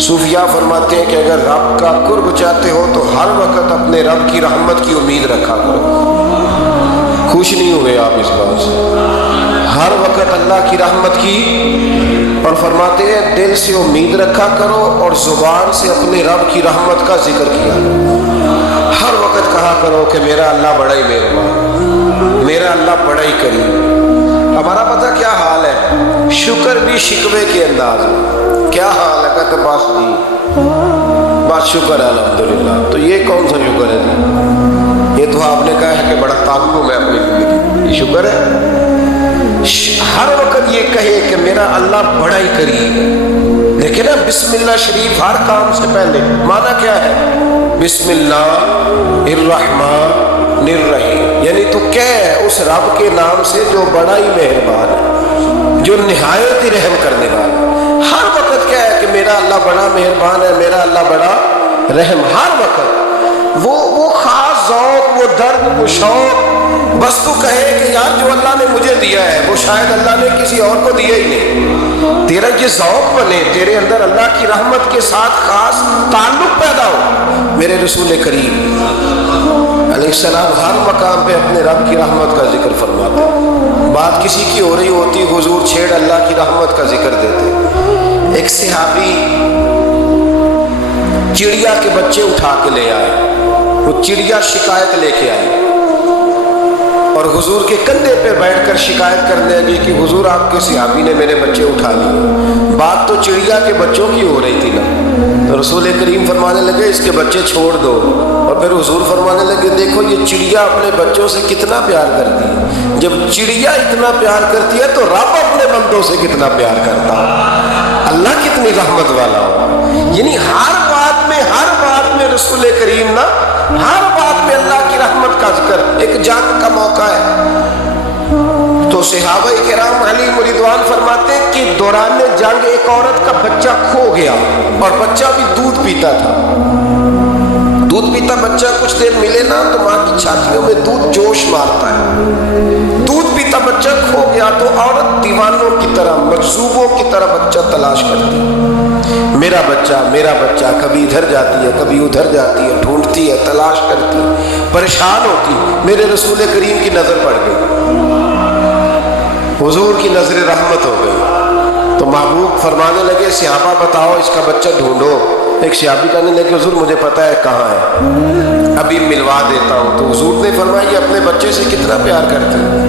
صوفیاء فرماتے ہیں کہ اگر رب کا قرب چاہتے ہو تو ہر وقت اپنے رب کی رحمت کی امید رکھا کرو۔ خوش نہیں ہوئے آپ اس بات سے؟ ہر وقت اللہ کی رحمت کی، اور فرماتے ہیں دل سے امید رکھا کرو اور زبان سے اپنے رب کی رحمت کا ذکر کیا کرو۔ ہر وقت کہا کرو کہ میرا اللہ بڑا ہی مہربان، میرا اللہ بڑا ہی کریم۔ ہمارا پتہ کیا حال ہے؟ شکر بھی شکوے کے انداز میں۔ کیا حال ہے؟ کہتے بس جی بس شکر ہے الحمدللہ۔ تو یہ کون سا شکر ہے جی؟ یہ تو آپ نے کہا ہے کہ بڑا تعلق میں اپنی زندگی، یہ شکر ہے؟ ہر وقت یہ کہے کہ میرا اللہ بڑا ہی کریم ہے۔ دیکھیں نا بسم اللہ شریف ہر کام سے پہلے معنی کیا ہے؟ بسم اللہ الرحمن الرحیم، یعنی تو کہہ اس رب کے نام سے جو بڑا ہی مہربان ہے، جو نہایت ہی رحم کرنے والا ہے۔ ہر وقت کیا ہے کہ میرا اللہ بڑا مہربان ہے، میرا اللہ بڑا رحم۔ ہر وقت وہ خاص ذوق، وہ درد، وہ شوق، بس تو کہے کہ یار جو اللہ نے مجھے دیا ہے وہ شاید اللہ نے کسی اور کو دیا ہی نہیں۔ تیرا یہ ذوق بنے، تیرے اندر اللہ کی رحمت کے ساتھ خاص تعلق پیدا ہو۔ میرے رسول کریم علیہ السلام ہر مقام پہ اپنے رب کی رحمت کا ذکر فرماتے، بات کسی کی ہو رہی ہوتی حضور چھیڑ اللہ کی رحمت کا ذکر دیتے۔ ایک صحابی چڑیا کے بچے اٹھا کے لے آئے، وہ چڑیا شکایت لے کے آئی اور حضور کے کندھے پہ بیٹھ کر شکایت کرنے لگی کہ حضور آپ کے صحابی نے میرے بچے اٹھا لیے۔ بات تو چڑیا کے بچوں کی ہو رہی تھی نا، تو رسول کریم فرمانے لگے اس کے بچے چھوڑ دو، اور پھر حضور فرمانے لگے دیکھو یہ چڑیا اپنے بچوں سے کتنا پیار کرتی ہے، جب چڑیا اتنا پیار کرتی ہے تو رب اپنے بندوں سے کتنا پیار کرتا ہے، اللہ کتنی رحمت والا ہو۔ یعنی ہر بات میں رسول کریم نا، ہر بات میں اللہ کی رحمت کا ذکر۔ ایک جنگ کا موقع ہے تو صحابہ کرام علیہم رضوان فرماتے ہیں کہ دوران جنگ ایک عورت کا بچہ کھو گیا، اور بچہ بھی دودھ پیتا تھا۔ دودھ پیتا بچہ کچھ دیر ملے نا تو ماں کی چھاتیوں میں دودھ جوش مارتا ہے۔ دودھ پیتا بچہ کھو گیا تو عورت دیوانوں کی طرح، مجذوبوں کی طرح بچہ تلاش کرتی ہے، میرا بچہ، کبھی ادھر جاتی ہے کبھی ادھر جاتی ہے، ڈھونڈتی ہے، تلاش کرتی ہے، پریشان ہوتی ہے۔ میرے رسول کریم کی نظر پڑ گئی، حضور کی نظر رحمت ہو گئی، تو محبوب فرمانے لگے صحابہ بتاؤ اس کا بچہ ڈھونڈو۔ ایک صحابی کہنے لگے حضور مجھے پتا ہے کہاں ہے، ابھی ملوا دیتا ہوں۔ تو حضور نے فرمایا یہ اپنے بچے سے کتنا پیار کرتے ہیں۔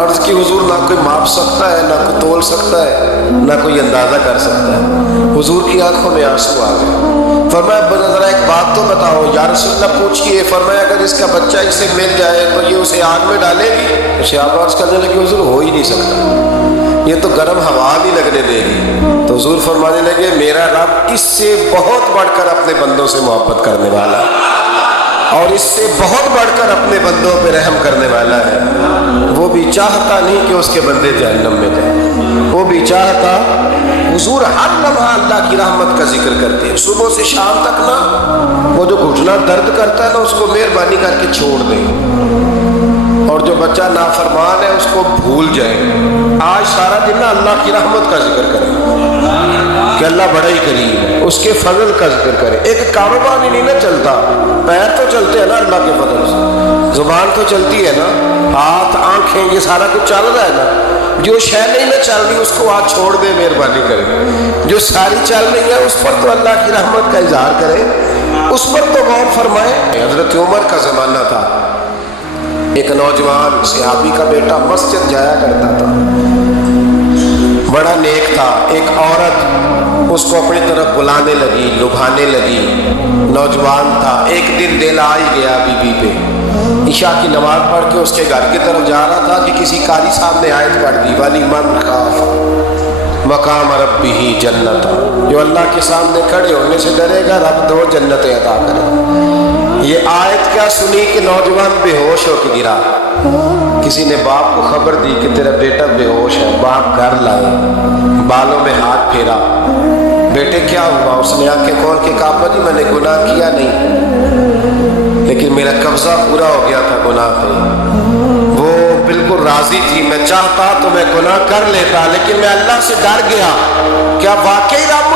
عرض کی حضور نہ کوئی ماپ سکتا ہے، نہ کوئی تول سکتا ہے، نہ کوئی اندازہ کر سکتا ہے۔ حضور کی آنکھوں میں آنسو آ گئے۔ فرمایا ذرا ایک بات تو بتاؤ یا رسول اللہ پوچھئے۔ فرمایا اگر اس کا بچہ اسے مل جائے تو یہ اسے آگ میں ڈالے گی؟ صحابہ عرض کرنے لگے حضور ہو ہی نہیں سکتا، یہ تو گرم ہوا بھی لگنے دے گی۔ تو حضور فرمانے لگے میرا رب اس سے بہت بڑھ کر اپنے بندوں سے محبت کرنے والا ہے، اور اس سے بہت بڑھ کر اپنے بندوں پہ رحم کرنے والا ہے۔ وہ بھی چاہتا نہیں کہ اس کے بندے جہنم میں جائیں، وہ بھی چاہتا۔ حضور ہر لمحہ اللہ کی رحمت کا ذکر کرتے ہیں، صبح سے شام تک نا، وہ جو گھٹنا درد کرتا ہے نا اس کو مہربانی کر کے چھوڑ دیں، اور جو بچہ نافرمان ہے اس کو بھول جائے۔ آج سارا دن نا اللہ کی رحمت کا ذکر کریں کہ اللہ بڑا ہی کریم ہے، اس کے فضل کا ذکر کریں۔ ایک کاروبار ہی نہیں نا چلتا، پیر تو چلتے ہیں نا اللہ کے فضل سے، زبان تو چلتی ہے نا، ہاتھ آنکھیں یہ سارا کچھ چل رہا ہے نا۔ جو شے نہیں نہ چل رہی اس کو آج چھوڑ دے، مہربانی کریں۔ جو ساری چل رہی ہے اس پر تو اللہ کی رحمت کا اظہار کریں، اس پر تو غور فرمائیں۔ حضرت عمر کا زمانہ تھا، ایک نوجوان صحابی کا بیٹا مسجد جایا کرتا تھا، بڑا نیک تھا۔ ایک عورت اس کو اپنی طرف بلانے لگی، لبھانے لگی، نوجوان تھا۔ ایک دن دل آ ہی گیا بی بی پہ، عشاء کی نماز پڑھ کے اس کے گھر کی طرف جا رہا تھا کہ کسی قاری صاحب نے آیت پڑھ دی وَلِمَنْ خَافَ مقام ربہ جنت، جو اللہ کے سامنے کھڑے ہونے سے ڈرے گا رب دو جنتیں عطا کرے۔ یہ آیت کیا سنی کہ نوجوان بے ہوش ہو کے گرا۔ کسی نے باپ کو خبر دی کہ تیرا بیٹا بے ہوش ہے، باپ گھر لائے، بالوں میں ہاتھ پھیرا، بیٹے کیا ہوا؟ اس نے آنکھیں کھول کے کہا ابا جی میں نے گناہ کیا نہیں، لیکن میرا قبضہ پورا ہو گیا تھا گناہ پہ۔ وہ بالکل راضی تھی، میں چاہتا تو میں گناہ کر لیتا لیکن میں اللہ سے ڈر گیا، کیا واقعی رب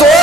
2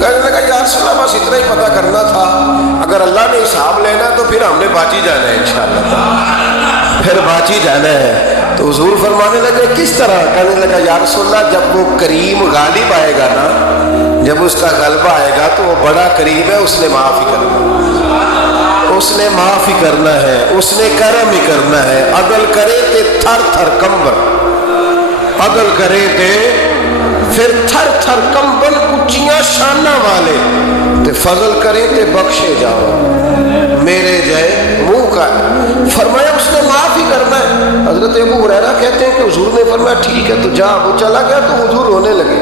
کہنے لگا یا رسول اللہ بس اتنا ہی پتہ کرنا تھا، اگر اللہ نے حساب لینا تو پھر ہم نے باجی جانا ہے انشاءاللہ، پھر باجی جانا ہے۔ تو حضور فرمانے لگے کس طرح؟ کہنے لگا یا رسول اللہ جب وہ کریم غالب آئے گا نا، جب اس کا غلبہ آئے گا تو وہ بڑا کریم ہے، اس نے معاف ہی کرنا، اس نے معاف ہی کرنا ہے، اس نے کرم ہی کرنا ہے۔ عدل کرے تے تھر تھر کمبل، عدل کرے تے پھر تھر تھر کمبل، اونچیاں شانہ والے تے فضل کرے تے بخشے جاؤ میرے جائے منہ کا۔ فرمایا اس نے معاف ہی کرنا ہے۔ حضرت ابو ہریرہ کہتے ہیں کہ حضور نے فرمایا ٹھیک ہے تو جا۔ وہ چلا گیا تو حضور رونے لگے،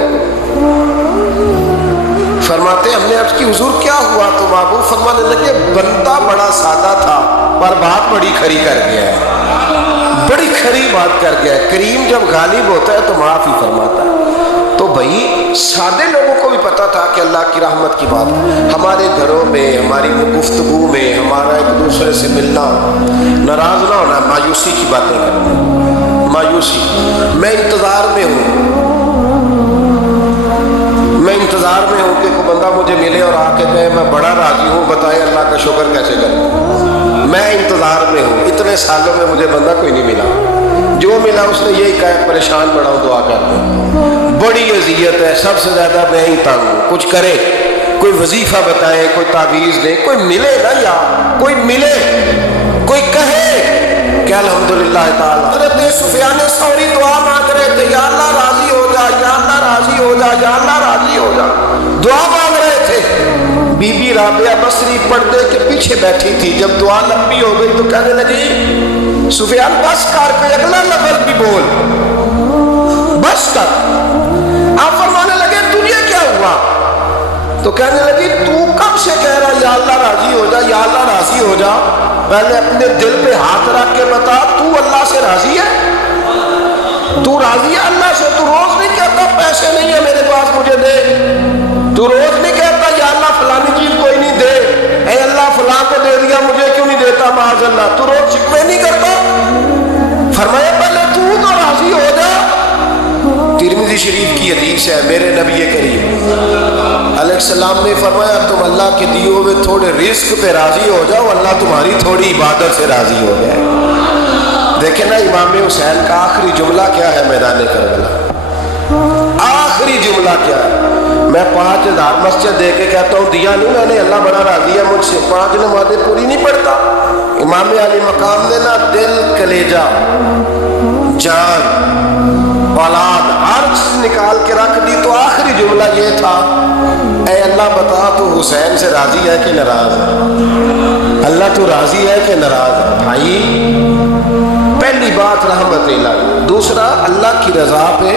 فرماتے ہم نے عرض کی حضور کیا ہوا؟ تو محبوب فرمانے لگے بندہ بڑا سادہ تھا پر بات بڑی کھری کر گیا ہے، بڑی کھری بات کر گیا ہے۔ کریم جب غالب ہوتا ہے تو معاف ہی فرماتا ہے۔ تو بھائی سادے لوگوں کو بھی پتا تھا کہ اللہ کی رحمت کی بات ہمارے گھروں میں، ہماری گفتگو میں، ہمارا ایک دوسرے سے ملنا، ناراض نہ ہونا، مایوسی کی باتیں کرنا، مایوسی۔ میں انتظار میں ہوں، میں انتظار میں ہوں کہ کوئی بندہ مجھے ملے اور آ کے کہے میں بڑا راضی ہوں، بتائیں اللہ کا شکر کیسے کریں۔ میں انتظار میں ہوں، اتنے سالوں میں مجھے بندہ کوئی نہیں ملا، جو ملا اس نے یہی کہا پریشان بڑا ہوں دعا کر دیں، بڑی اذیت ہے، سب سے زیادہ میں ہی تنگ ہوں، کچھ کرے، کوئی وظیفہ بتائے، کوئی تعویذ دے، کوئی ملے نا، یا کوئی ملے، کوئی کہے کہ الحمدللہ تعالی۔ حضرت سفیان ثوری دعا مانگ رہے تھے، یا اللہ راضی ہو جا، یا اللہ راضی ہو جا، یا اللہ راضی ہو جا، دعا مانگ رہے تھے۔ بی بی رابعہ بصری پردے کے پیچھے بیٹھی تھی، جب دعا لمبی ہو گئی تو کہنے لگی سفیان بس کر، کوئی اگلا لفظ بھی بول، بس کر۔ آپ فرمانے لگے تجھے کیا ہوا؟ تو کہنے لگی تو کب سے کہہ رہا یا اللہ راضی ہو جا، یا اللہ راضی ہو جا، پہلے اپنے دل پہ ہاتھ رکھ کے بتا تو اللہ سے راضی ہے؟ تو راضی ہے اللہ سے؟ تو روز نہیں کہتا پیسے نہیں ہے میرے پاس مجھے دے، تو روز نہیں کہتا یا اللہ فلانی چیز کوئی نہیں دے، اے اللہ فلاں کو دے دیا مجھے کیوں نہیں دیتا معاذ اللہ، تو روز شکوے نہیں کرتا؟ فرمایا پہلے تو راضی ہو جا۔ ترمذی شریف کی حدیث ہے، میرے نبی کریم علیہ السلام نے فرمایا تم اللہ کے دیے ہوئے تھوڑے رزق پہ راضی ہو جاؤ، اللہ تمہاری تھوڑی عبادت سے راضی ہو جائے۔ دیکھیں نا امام حسین کا آخری جملہ کیا ہے میدان کربلا، آخری جملہ کیا ہے؟ میں 5000 مسجد دے کے کہتا ہوں دیا نہیں میں نے، اللہ بڑا راضی ہے مجھ سے، 5 نمازیں پوری نہیں پڑھتا۔ امام علی مقام نے نا دل، کلیجہ، جان، اولاد ہر چیز نکال کے رکھ دی، تو آخری جملہ یہ تھا اے اللہ بتا تو حسین سے راضی ہے کہ ناراض ہے؟ اللہ تو راضی ہے کہ ناراض ہے؟ بھائی پہلی بات رحمت الہی، دوسرا اللہ کی رضا پہ،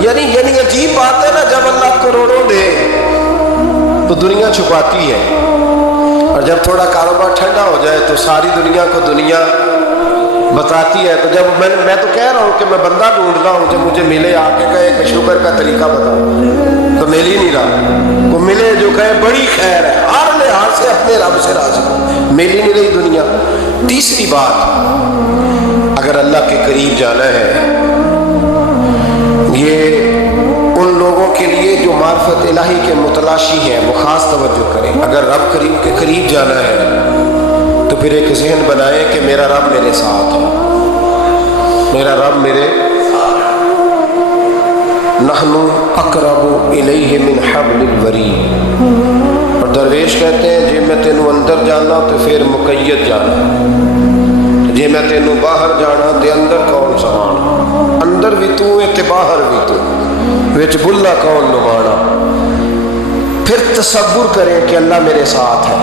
یعنی عجیب بات ہے نا، جب اللہ کروڑوں دے تو دنیا چھپاتی ہے، اور جب تھوڑا کاروبار ٹھنڈا ہو جائے تو ساری دنیا کو دنیا بتاتی ہے۔ تو جب میں تو کہہ رہا ہوں کہ میں بندہ ڈھونڈ رہا ہوں جو مجھے ملے، آ کے کہے کہ شکر کا طریقہ بتاؤ، تو مل ہی نہیں رہا، کو ملے جو کہے بڑی خیر ہے، ہر لحاظ سے اپنے رب سے راضی، مل ہی نہیں رہی دنیا۔ تیسری بات، اگر اللہ کے قریب جانا ہے، یہ ان لوگوں کے لیے جو معرفت الہی کے متلاشی ہیں وہ خاص توجہ کریں۔ اگر رب کریم کے قریب جانا ہے تو پھر ایک ذہن بنائے کہ میرا رب میرے ساتھ ہے، میرا رب میرے، نحن اقرب الیہ من حبل الورید، اور درویش کہتے ہیں جی میں تینوں اندر جانا تو پھر مقید جانا، جی میں تینوں باہر جانا تے اندر کون سمانا، اندر بھی تو تے باہر بھی تو، وچ بلا کون نمانا۔ پھر تصور کریں کہ اللہ میرے ساتھ ہے۔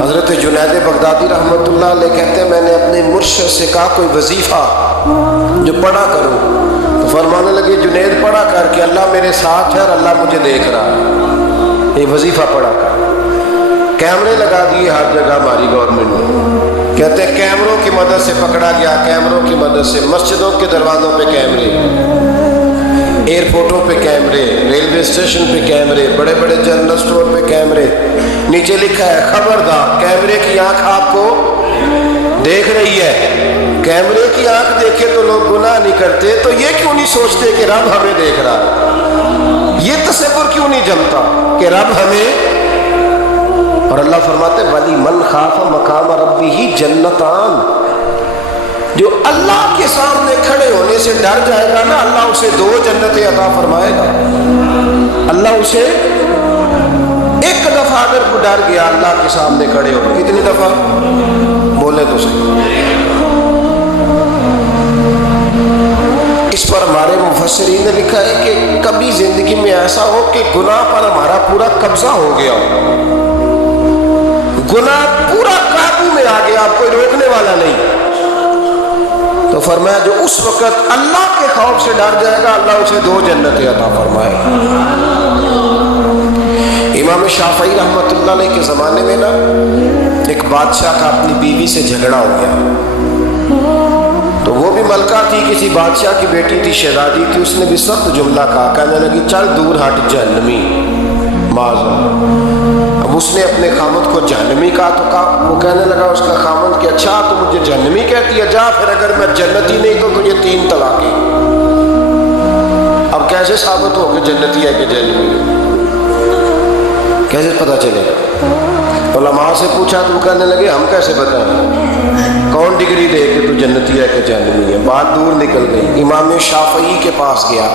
حضرت جنید بغدادی رحمۃ اللہ علیہ کہتے ہیں میں نے اپنے مرشد سے کہا کوئی وظیفہ جو پڑھا کروں، تو فرمانے لگے جنید پڑھا کر کہ اللہ میرے ساتھ ہے اور اللہ مجھے دیکھ رہا ہے، یہ وظیفہ پڑھا کر۔ کیمرے لگا دیے ہر جگہ ہماری گورنمنٹ نے، کہتے ہیں کیمروں کی مدد سے پکڑا گیا، کیمروں کی مدد سے، مسجدوں کے دروازوں پہ کیمرے، ایئرپورٹوں پہ کیمرے، ریلوے اسٹیشن پہ کیمرے، بڑے بڑے جنرل اسٹور پہ کیمرے، نیچے لکھا ہے خبردار کیمرے کی آنکھ آپ کو دیکھ رہی ہے۔ کیمرے کی آنکھ دیکھے تو لوگ گناہ نہیں کرتے، تو یہ کیوں نہیں سوچتے کہ رب ہمیں دیکھ رہا ہے؟ یہ تصور کیوں نہیں جمتا کہ رب ہمیں، اور اللہ فرماتے ولی من خاف مقام ربہ جنتان، جو اللہ کے سامنے کھڑے ہونے سے ڈر جائے گا نا، اللہ اسے 2 جنتیں عطا فرمائے گا۔ اللہ اسے ایک دفعہ اگر کوئی ڈر گیا اللہ کے سامنے کھڑے ہو، کتنی دفعہ بولے تو صحیح۔ اس پر ہمارے مفسرین نے لکھا ہے کہ کبھی زندگی میں ایسا ہو کہ گناہ پر ہمارا پورا قبضہ ہو گیا ہو، گناہ پورا قابو میں آ گیا، کوئی روکنے والا نہیں، تو فرمایا جو اس وقت اللہ کے خوف سے ڈر جائے گا اللہ اسے 2 جنتیں عطا فرمائے گا۔ امام شافعی رحمۃ اللہ علیہ کے زمانے میں نا ایک بادشاہ کا اپنی بیوی سے جھگڑا ہو گیا، تو وہ بھی ملکہ تھی، کسی بادشاہ کی بیٹی تھی، شہزادی تھی، اس نے بھی سخت جملہ کہا، کہنے لگی چل دور ہٹ جہنمی، معاذ۔ اب اس نے اپنے خامد کو جہنمی کہا تو کہا، وہ کہنے لگا اس کا خامد کہ اچھا تو مجھے جہنمی کہتی ہے، جا پھر اگر میں جنتی نہیں تو تجھے 3 طلاقیں۔ اب کیسے ثابت ہو کہ جنتی ہے کہ جہنمی ہے؟ کیسے پتہ چلے گا؟ علماء سے پوچھا تو وہ کہنے لگے ہم کیسے بتائیں، کون ڈگری دے کہ تو جنتی ہے کہ جہنمی ہے؟ بات دور نکل گئی۔ امام شافعی کے پاس گیا،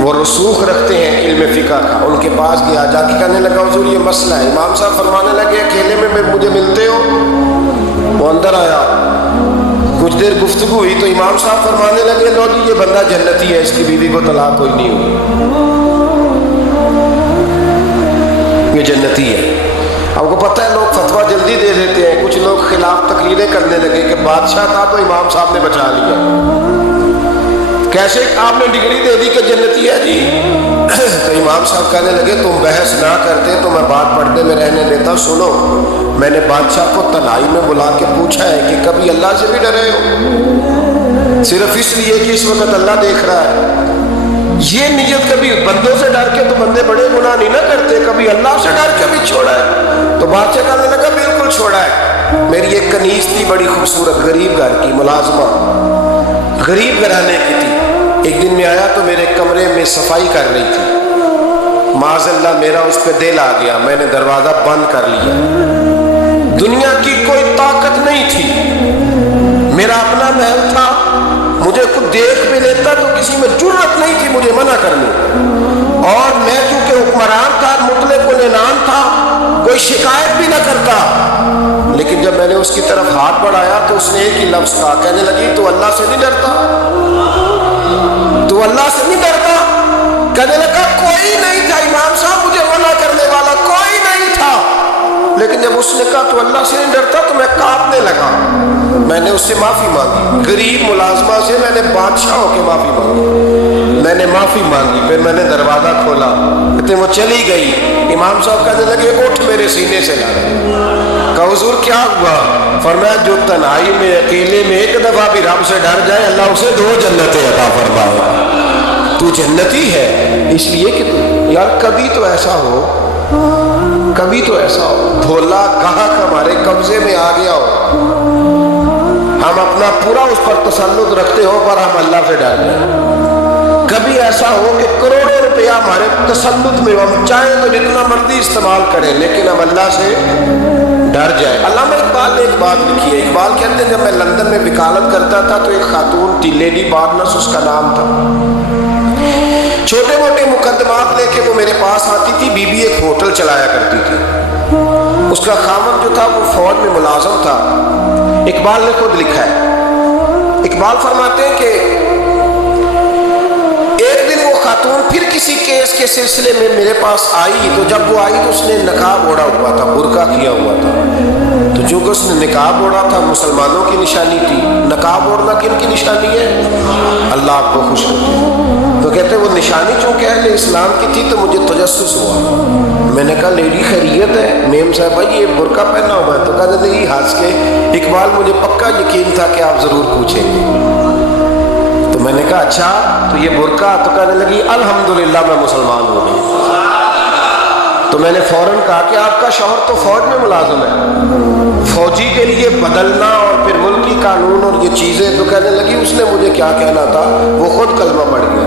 وہ رسوخ رکھتے ہیں علم فقہ کا، ان کے پاس گیا، جا کے کہنے لگا حضور یہ مسئلہ ہے۔ امام صاحب فرمانے لگے اکیلے میں مجھے ملتے ہو؟ وہ اندر آیا، کچھ دیر گفتگو ہوئی تو امام صاحب فرمانے لگے لو جی یہ بندہ جنتی ہے، اس کی بیوی کو طلاق کوئی نہیں ہوئی، یہ جنتی ہے۔ آپ کو پتہ ہے لوگ فتویٰ جلدی دے دیتے ہیں، کچھ لوگ خلاف تقریریں کرنے لگے کہ بادشاہ تھا تو امام صاحب نے بچا لیا، کیسے آپ نے ڈگری دے دی کہ جنتی ہے جی؟ تو امام صاحب کہنے لگے تم بحث نہ کرتے تو میں بات پردے میں رہنے دیتا۔ سنو، میں نے بادشاہ کو تنہائی میں بلا کے پوچھا ہے کہ کبھی اللہ سے بھی ڈرے ہو؟ صرف اس لیے کہ اس وقت اللہ دیکھ رہا ہے۔ یہ نیت کبھی بندوں سے ڈر کے تو بندے بڑے گناہ نہیں نہ کرتے، کبھی اللہ سے ڈر کے بھی چھوڑا ہے؟ تو بادشاہ کہنے لگا بالکل چھوڑا ہے۔ میری ایک کنیز تھی بڑی خوبصورت، غریب گھر کی ملازمہ، غریب گھرانے کی تھی۔ ایک دن میں آیا تو میرے کمرے میں صفائی کر رہی تھی، معاذ اللہ میرا اس پہ دل آ گیا، میں نے دروازہ بند کر لیا۔ دنیا کی کوئی طاقت نہیں تھی، میرا اپنا محل تھا، مجھے کچھ دیکھ بھی لیتا تو کسی میں جرأت نہیں تھی مجھے منع کرنے، اور میں چونکہ حکمران تھا، مطلق العنان تھا، کوئی شکایت بھی نہ کرتا۔ لیکن جب میں نے اس کی طرف ہاتھ بڑھایا تو اس نے ایک ہی لفظ کہا، کہنے لگی تو اللہ سے نہیں ڈرتا؟ تو اللہ سے نہیں ڈرتا؟ کہنے لگا کوئی نہیں تھا امام صاحب مجھے منع کرنے والا، کوئی نہیں تھا۔ لیکن جب اس نے کہا تو اللہ سے نہیں ڈرتا تو میں کانپنے لگا، میں نے اس سے معافی مانگی، غریب ملازمہ سے میں نے بادشاہ ہو کے معافی مانگی، میں نے معافی مانگی، پھر میں نے دروازہ کھولا، کہتے وہ چلی گئی۔ امام صاحب کہنے لگے اٹھ میرے سینے سے لگ۔ کہا حضور کیا ہوا؟ فرمایا جو تنہائی میں اکیلے میں ایک دفعہ بھی رب سے ڈر جائے اللہ اسے 2 جنتیں عطا فرمائے۔ تو جنتی ہے اس لیے کہ یار کبھی تو ایسا ہو، کبھی تو ایسا ہو بھولا گاہک ہمارے قبضے میں آ گیا ہو، ہم اپنا پورا اس پر تسلط رکھتے ہو پر ہم اللہ سے ڈر جائیں۔ کبھی ایسا ہو کہ کروڑوں روپیہ ہمارے تسلط میں، ہم چاہیں تو جتنا مرضی استعمال کریں لیکن ہم اللہ سے ڈر جائے۔ علامہ اقبال نے ایک بات لکھی ہے، اقبال کہتے ہیں جب میں لندن میں وکالت کرتا تھا تو ایک خاتون تھی، لیڈی بارنس اس کا نام تھا، چھوٹے موٹے مقدمات لے کے وہ میرے پاس آتی تھی۔ بی بی ایک ہوٹل چلایا کرتی تھی، اس کا خاوند جو تھا وہ فوج میں ملازم تھا۔ اقبال نے خود لکھا ہے، اقبال فرماتے ہیں کہ ایک دن وہ خاتون پھر کسی کیس کے سلسلے میں میرے پاس آئی، تو جب وہ آئی تو اس نے نقاب اوڑھا ہوا تھا، برقع کیا ہوا تھا، تو چونکہ اس نے نقاب اوڑھا تھا مسلمانوں کی نشانی تھی۔ نقاب اوڑھنا کن کی نشانی ہے؟ اللہ آپ کو خوش رکھے۔ تو کہتے وہ نشانی چونکہ اہل اسلام کی تھی تو مجھے تجسس ہوا، میں نے کہا لیڈی خیریت ہے؟ میم صاحب بھائی یہ برقع پہنا ہوا ہے؟ تو کہتے نہیں ہنس کے اقبال مجھے پکا یقین تھا کہ آپ ضرور پوچھیں گے۔ تو میں نے کہا اچھا تو یہ برقع؟ تو کہنے لگی الحمدللہ میں مسلمان ہو گئی۔ تو میں نے فوراً کہا کہ آپ کا شوہر تو فوج میں ملازم ہے، فوجی کے لیے بدلنا اور پھر ملکی قانون اور یہ چیزیں، تو کہنے لگی اس نے مجھے کیا کہنا تھا، وہ خود کلمہ پڑھ گیا۔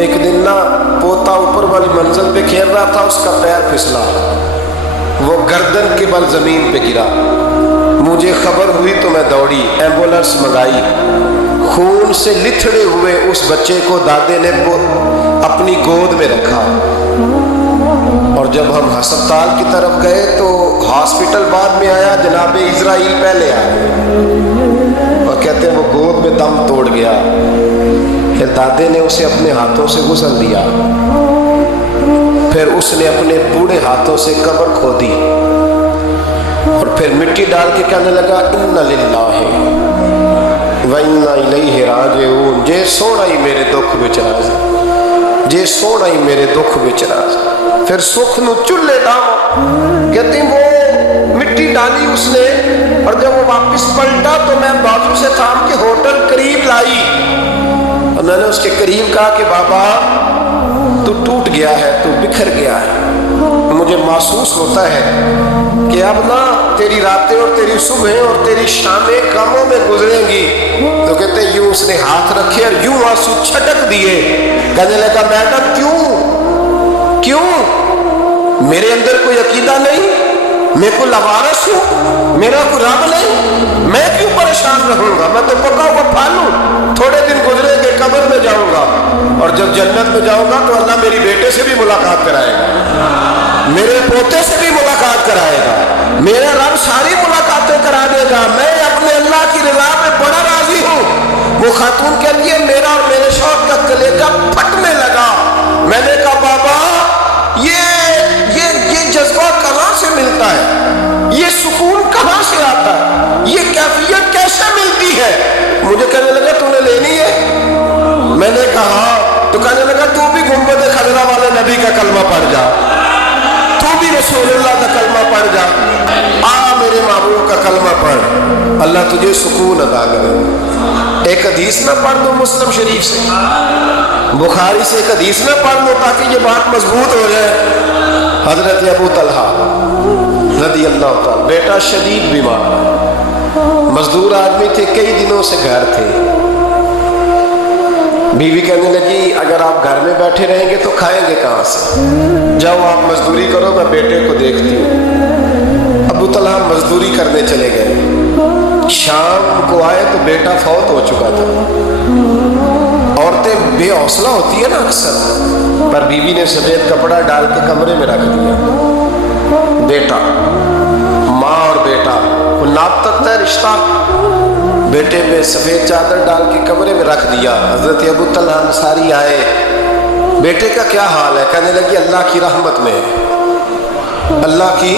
ایک دن نا پوتا اوپر والی منزل پہ کھیل رہا تھا، اس کا پیر پھسلا، وہ گردن کے بل زمین پہ گرا۔ مجھے خبر ہوئی تو میں دوڑی، ایمبولینس منگائی۔ خون سے لتھڑے ہوئے اس بچے کو دادے نے اپنی گود میں رکھا، اور جب ہم ہسپتال کی طرف گئے تو ہاسپٹل بعد میں آیا، جناب اسرائیل پہلے آئے اور کہتے ہیں وہ گود میں دم توڑ گیا۔ پھر دادے نے اسے اپنے ہاتھوں سے غسل دیا، پھر اس نے اپنے بوڑھے ہاتھوں سے قبر کھودی اور پھر مٹی ڈال کے کہنے لگا اِنَّ لِلَّهِ وَإِنَّا إِلَيْهِ رَاجِعُونَ۔ جے سونا ہی میرے دکھ وچ راز، جے سونا ہی میرے دکھ وچ راز۔ پھر سکھ نو چولہے ڈال، کہتی وہ مٹی ڈالی اس نے، اور جب وہ واپس پلٹا تو میں بازو سے تھام کے ہوٹل قریب لائی، اور میں نے اس کے قریب کہا کہ بابا تو ٹوٹ گیا ہے، تو بکھر گیا ہے، مجھے محسوس ہوتا ہے کہ اب نا تیری راتیں اور تیری صبحیں اور تیری شامیں غموں میں گزریں گی۔ تو کہتے ہیں یوں اس نے ہاتھ رکھے اور یوں آنسو چھٹک دیے، کہنے لگا میڈم کیوں میرے اندر کوئی عقیدہ نہیں، میں کوئی لوارث ہوں، میرا کوئی رب نہیں، میں کیوں پریشان رہوں گا، میں تو پکا ہوا پھل ہوں، تھوڑے دن گزرے کے قبر میں جاؤں گا، اور جب جنت میں جاؤں گا تو اللہ میری بیٹے سے بھی ملاقات کرائے گا، میرے پوتے سے بھی ملاقات کرائے گا، میرا رب ساری ملاقاتیں کرا دے گا، میں اپنے اللہ کی رضا میں بڑا راضی ہوں۔ وہ خاتون کہتی ہے میرا اور میرے شوہر کا کلیجہ پھٹنے لگا۔ میں نے کہا بابا یہ جذبہ کہاں سے ملتا ہے، یہ سکون کہاں سے آتا ہے، یہ کیفیت کیسے ملتی ہے؟ مجھے کہنے لگا تو نے لینی ہے؟ میں نے کہا، تو کہنے لگا تو بھی گنبد خضرا والے نبی کا کلمہ پڑھ جا، تو بھی رسول اللہ کا کلمہ پڑھ جا، میرے محبوب کا کلمہ پڑھ، اللہ تجھے سکون عطا کرے۔ ایک حدیث نہ پڑھ دو مسلم شریف سے، بخاری سے ایک حدیث نہ پڑھ دو تاکہ یہ بات مضبوط ہو جائے۔ حضرت ابو طلحہ رضی اللہ تعالیٰ، بیٹا شدید بیمار، مزدور آدمی تھے، کئی دنوں سے گھر تھے، بیوی کہنے لگی اگر آپ گھر میں بیٹھے رہیں گے تو کھائیں گے کہاں سے، جاؤ آپ مزدوری کرو، میں بیٹے کو دیکھتی ہوں۔ ابو طلحہ مزدوری کرنے چلے گئے، شام کو آئے تو بیٹا فوت ہو چکا تھا۔ عورتیں بے حوصلہ ہوتی ہے نا اکثر، پر بیوی نے سفید کپڑا ڈال کے کمرے میں رکھ دیا۔ بیٹا، ماں اور بیٹا وہ ناپ تک ہے رشتہ، بیٹے پہ سفید چادر ڈال کے کمرے میں رکھ دیا۔ حضرت ابو طلحہ انصاری آئے، بیٹے کا کیا حال ہے؟ کہنے لگی اللہ کی رحمت میں ہے۔ اللہ کی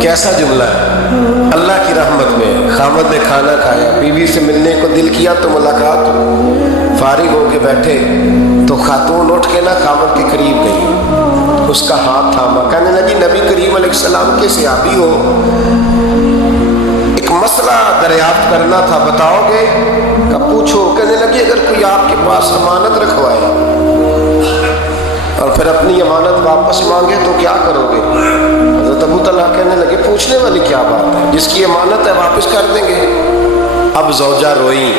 کیسا جملہ ہے، اللہ کی رحمت میں ہے۔ خامد نے کھانا کھایا، بیوی سے ملنے کو دل کیا تو ملاقات، فارغ ہو کے بیٹھے تو خاتون اٹھ کے نا خامد کے قریب گئی، اس کا ہاتھ تھاما، کہنے لگی نبی کریم علیہ السلام کے صحابی ہو، ایک مسئلہ دریافت کرنا تھا، بتاؤ گے؟ کب پوچھو؟ کہنے لگی اگر کوئی آپ کے پاس امانت رکھوائے اور پھر اپنی امانت واپس مانگے تو کیا کرو گے؟ حضرت ابو طلحہ کہنے لگے پوچھنے والی کیا بات ہے، جس کی امانت ہے واپس کر دیں گے۔ اب زوجہ روئی،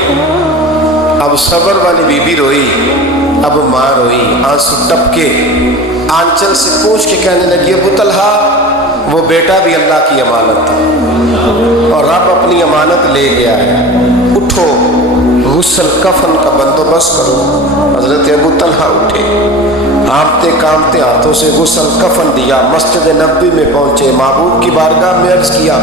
اب صبر والی بیوی روئی، اب ماں روئی، آنسو ٹپ کے آنچل سے پوچھ کے کہنے لگی ابو طلحہ وہ بیٹا بھی اللہ کی امانت تھا اور رب اپنی امانت لے گیا ہے، اٹھو غسل کفن کا بندوبست کرو۔ حضرت ابو طلحہ اٹھے، ہانپتے کامتے ہاتھوں سے غسل کفن دیا، مسجد نبوی میں پہنچے، محبوب کی بارگاہ میں عرض کیا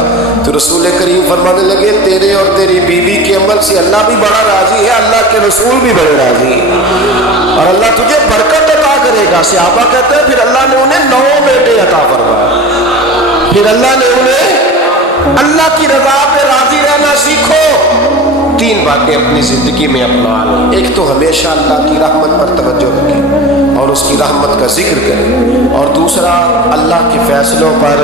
تو رسول کریم فرمانے لگے تیرے اور تیری بیوی کے عمل سے اللہ بھی بڑا راضی ہے، اللہ کے رسول بھی بڑے راضی ہیں اور اللہ تجھے برکت عطا کرے گا۔ صحابہ کہتے ہیں پھر اللہ نے انہیں 9 بیٹے عطا فرمائے، پھر اللہ نے انہیں اللہ کی رضا پہ راضی رہنا سیکھو۔ 3 باتیں اپنی زندگی میں اپنا لیں، ایک تو ہمیشہ اللہ کی رحمت پر توجہ رکھیں اور اس کی رحمت کا ذکر کریں، اور دوسرا اللہ کے فیصلوں پر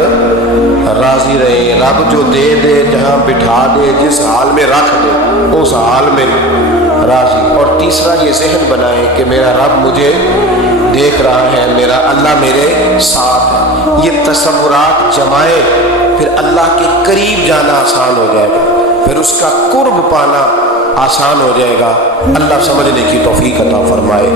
راضی رہیں، رب جو دے دے، جہاں بٹھا دے، جس حال میں رکھ دے اس حال میں راضی، اور تیسرا یہ ذہن بنائیں کہ میرا رب مجھے دیکھ رہا ہے، میرا اللہ میرے ساتھ ہے۔ یہ تصورات جمائیں، پھر اللہ کے قریب جانا آسان ہو جائے گا، پھر اس کا قرب پانا آسان ہو جائے گا۔ اللہ سمجھنے کی توفیق عطا فرمائے۔